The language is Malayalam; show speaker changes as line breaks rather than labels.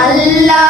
അല്ലാ